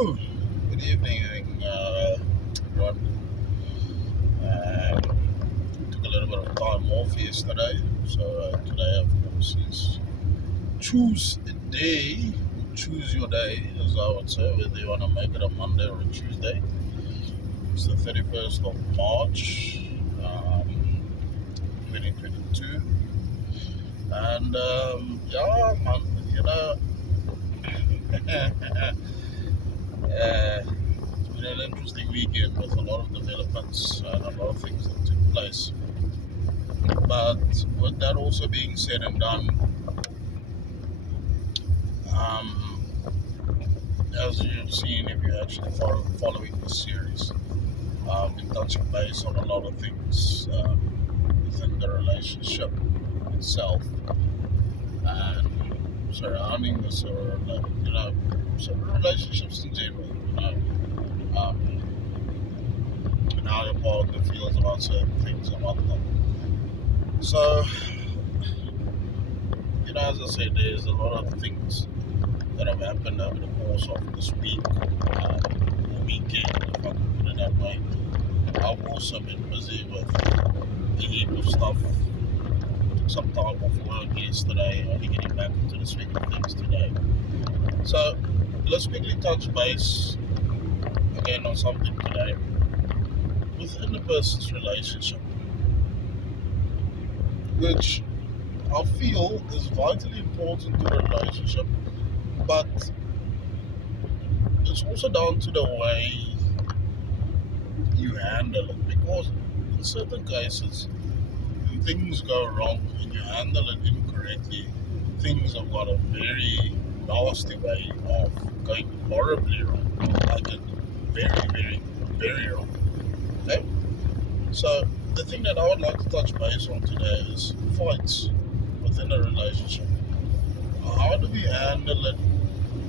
So, good evening, everyone. Took a little bit of time off yesterday, so today, of course, is choose a day, choose your day, as I would say, whether you want to make it a Monday or a Tuesday. It's the 31st of March, 2022, and yeah, man, it's been an interesting weekend with a lot of developments and a lot of things that took place. But with that also being said and done, um, as you've seen, if you're actually following the series, I've been touching base on a lot of things within the relationship itself and surrounding the sort of relationships in general, and how your partner feels about certain things and whatnot. So, as I said, there's a lot of things that have happened over the course of this week, or weekend, if I can put it that way. I've also been busy with a heap of stuff. Took some time off work yesterday, only getting back into the swing of things today. So let's quickly touch base again on something today within a person's relationship, which I feel is vitally important to the relationship, but it's also down to the way you handle it, because in certain cases when things go wrong and you handle it incorrectly, things have got a very nasty way of going horribly wrong, like it very, very, very wrong. Okay, so the thing that I would like to touch base on today is fights within a relationship. How do we handle it?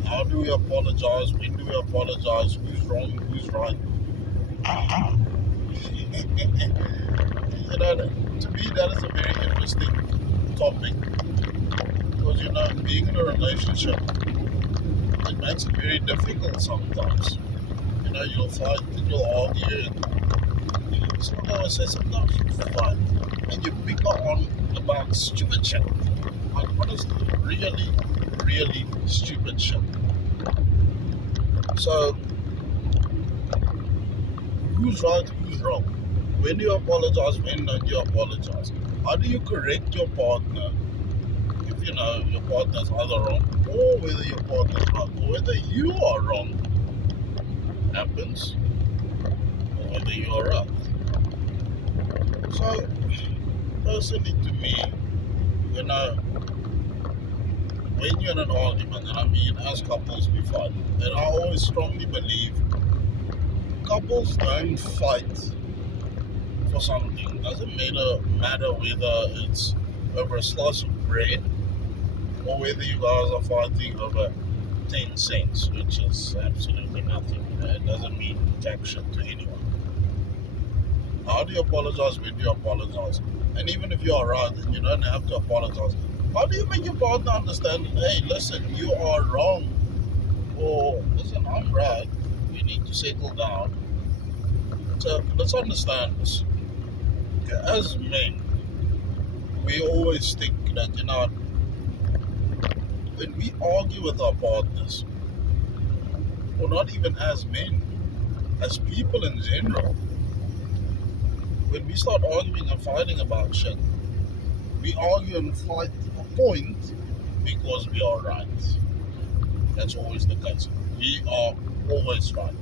How do we apologize? When do we apologize? Who's wrong? Who's right? To me, that is a very interesting topic, because being in a relationship, it makes it very difficult sometimes. You'll fight and you'll argue, and sometimes I say sometimes you fight and you pick on about stupid shit. Like honestly, really, really stupid shit. So, who's right? Who's wrong? When do you apologize? When don't you apologize? How do you correct your partner if your partner's either wrong, or whether your partner's right, or whether you are wrong happens, or whether you are right? So, personally, to me, when you're in an argument, and I mean as couples we fight, and I always strongly believe couples don't fight for something. It doesn't matter whether it's over a slice of bread or whether you guys are fighting over 10 cents, which is absolutely nothing. It doesn't mean jack shit to anyone. How do you apologize? When do you apologize? And even if you are right and you don't have to apologize, how do you make your partner understand, hey, listen, you are wrong, or listen, I'm right, we need to settle down? So let's understand this. Okay, as men, we always think that, when we argue with our partners, or not even as men, as people in general, when we start arguing and fighting about shit, we argue and fight a point because we are right. That's always the case. We are always right.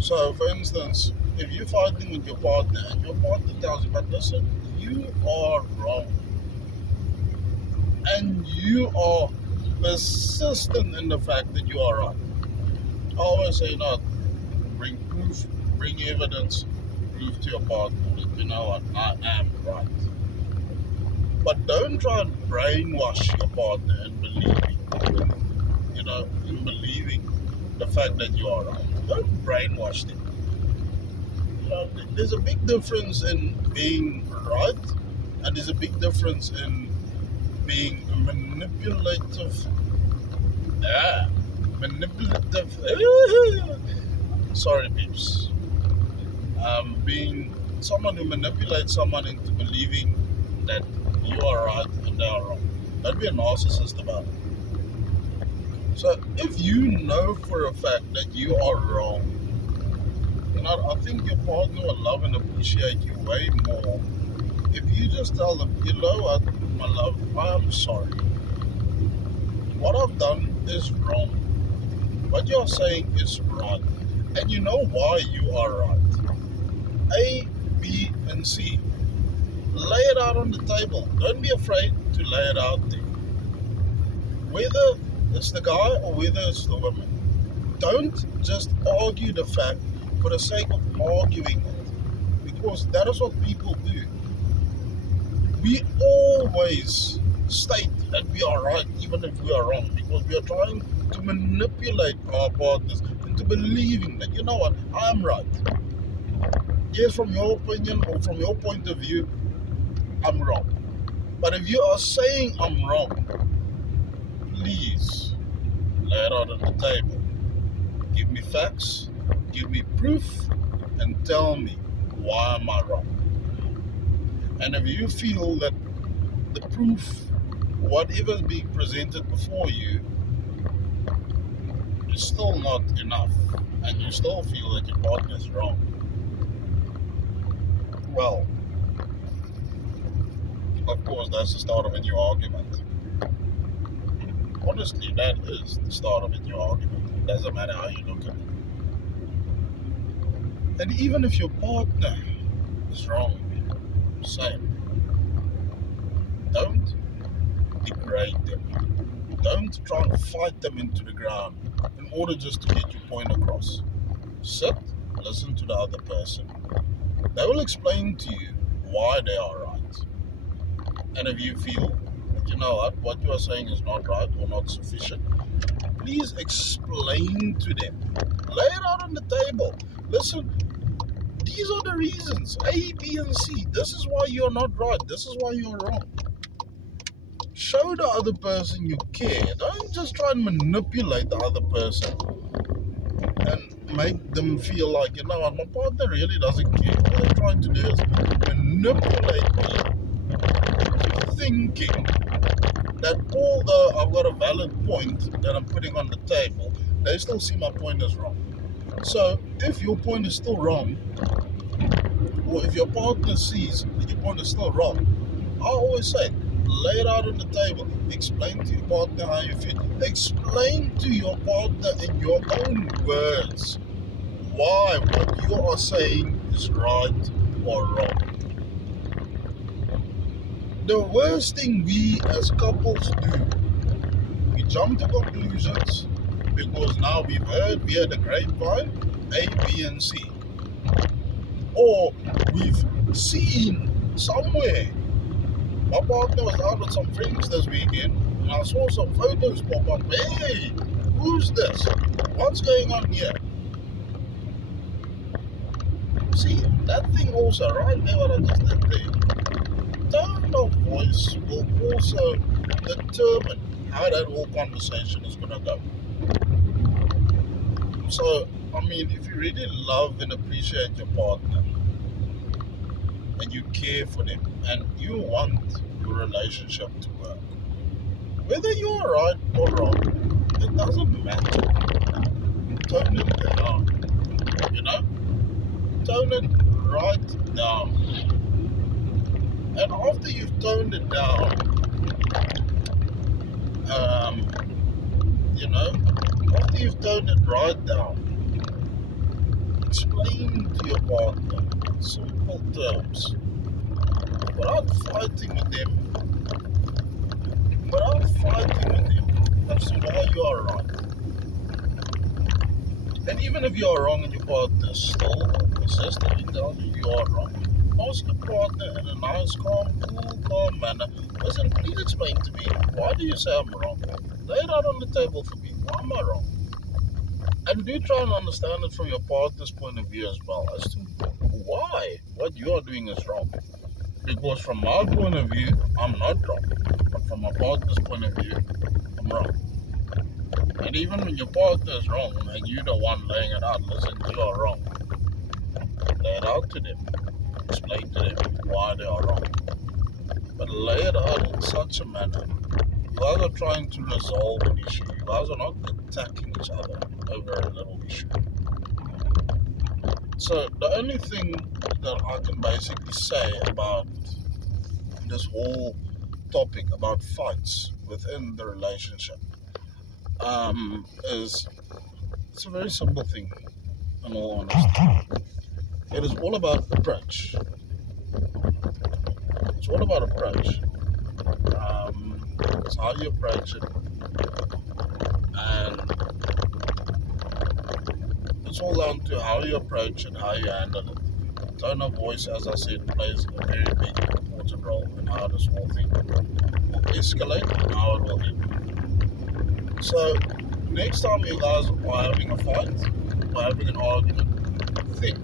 So, for instance, if you're fighting with your partner and your partner tells you, but listen, you are wrong, and you are persistent in the fact that you are right, I always say, bring proof, bring evidence, prove to your partner that you know what, I am right. But don't try and brainwash your partner in believing the fact that you are right. Don't brainwash them. There's a big difference in being right, and there's a big difference in being manipulative. Yeah. manipulative. Sorry, peeps. Being someone who manipulates someone into believing that you are right and they are wrong. Don't be a narcissist about it. So if you know for a fact that you are wrong, I think your partner will love and appreciate you way more if you just tell them, you know what, my love, I am sorry. What I've done is wrong. What you're saying is right. And you know why you are right. A, B, and C. Lay it out on the table. Don't be afraid to lay it out there. Whether it's the guy or whether it's the woman. Don't just argue the fact for the sake of arguing it. Because that is what people do. We always state that we are right even if we are wrong. Because we are trying to manipulate our partners into believing that, you know what, I am right. Yes, from your opinion or from your point of view, I'm wrong. But if you are saying I'm wrong, please lay it out on the table. Give me facts, give me proof, and tell me why am I wrong. And if you feel that the proof, whatever is being presented before you, is still not enough, and you still feel that your partner is wrong, well, of course, that's the start of a new argument. Honestly, that is the start of a new argument. It doesn't matter how you look at it. And even if your partner is wrong, same. Don't degrade them. Don't try and fight them into the ground in order just to get your point across. Sit, listen to the other person. They will explain to you why they are right. And if you feel, you know what you are saying is not right or not sufficient, please explain to them. Lay it out on the table. Listen, these are the reasons, A, B, and C. This is why you're not right. This is why you're wrong. Show the other person you care. Don't just try and manipulate the other person and make them feel like, you know what, my partner really doesn't care. What they're trying to do is manipulate me, thinking that although I've got a valid point that I'm putting on the table, they still see my point as wrong. So if your point is still wrong, or if your partner sees that your point is still wrong, I always say, lay it out on the table. Explain to your partner how you feel. Explain to your partner in your own words why what you are saying is right or wrong. The worst thing we as couples do, we jump to conclusions because now we heard the grapevine, A, B, and C. Or we've seen somewhere. My partner was out with some friends this weekend and I saw some photos pop up. Hey, who's this? What's going on here? See, that thing also right there, what I just did there. Tone of voice will also determine how that whole conversation is going to go. So, I mean, if you really love and appreciate your partner and you care for them and you want your relationship to work, whether you're right or wrong, it doesn't matter. Tone it down, you know? Tone it right down. And after you've toned it down, after you've toned it right down, explain to your partner in simple terms, without fighting with them, as to why you are right. And even if you are wrong and your partner still persistently tells you you are wrong, ask your partner in a nice, calm manner, listen, please explain to me, why do you say I'm wrong? Lay it out on the table for me, why am I wrong? And do try and understand it from your partner's point of view as well, as to why what you are doing is wrong. Because from my point of view, I'm not wrong. But from my partner's point of view, I'm wrong. And even when your partner is wrong and you're the one laying it out, listen, you are wrong. Lay it out to them. Explain to them why they are wrong. But lay it out in such a manner. You guys are trying to resolve an issue. You guys are not attacking each other over a little issue. So the only thing that I can basically say about this whole topic about fights within the relationship is it's a very simple thing, in all honesty. It is all about approach. It's all about approach. It's how you approach it, and it's all down to how you approach it, how you handle it. Tone of voice, as I said, plays a very big important role in how this whole thing will escalate and how it will end. So next time you guys are having a fight or having an argument, think.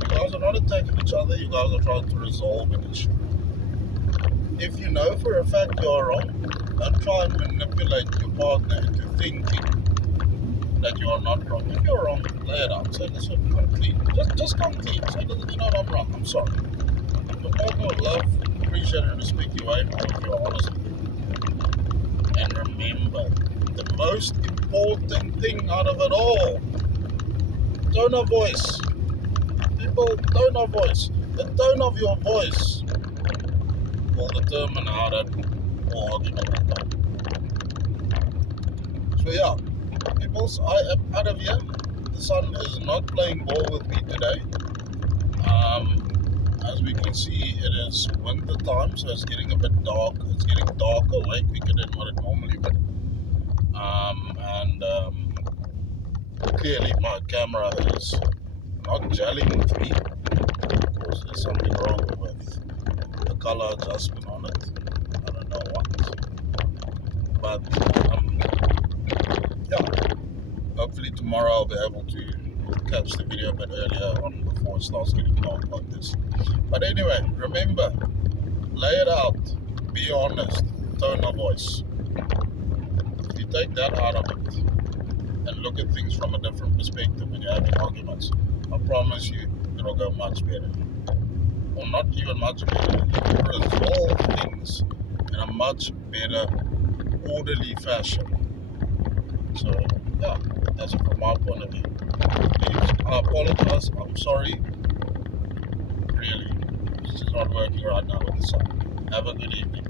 You guys are not attacking each other, you guys are trying to resolve an issue. If you know for a fact you are wrong, don't try and manipulate your partner into thinking that you are not wrong. If you're wrong, lay it out. Say, listen, come clean. Just come clean. Say, listen, you know what, I'm wrong. I'm sorry. Your partner would love, appreciate, and respect you way more if you're honest with them. And remember, the most important thing out of it all, tone of voice. People, tone of voice. The tone of your voice will determine how that argument will go. So yeah, peoples, I am out of here. The sun is not playing ball with me today. As we can see, it is winter time, so it's getting a bit dark. It's getting darker, way quicker than what it normally would. Clearly my camera is not gelling with me. Of course, there's something wrong with the color adjustment on it. I don't know what. But yeah, hopefully tomorrow I'll be able to catch the video a bit earlier on before it starts getting dark like this. But anyway, remember, lay it out, be honest, tone of voice. If you take that out of it and look at things from a different perspective when you're having arguments, I promise you it'll go much better. Or not even much better. You will resolve things in a much better, orderly fashion. So yeah, that's from my point of view. I apologize, I'm sorry. Really, it's just not working right now with the sun. Have a good evening.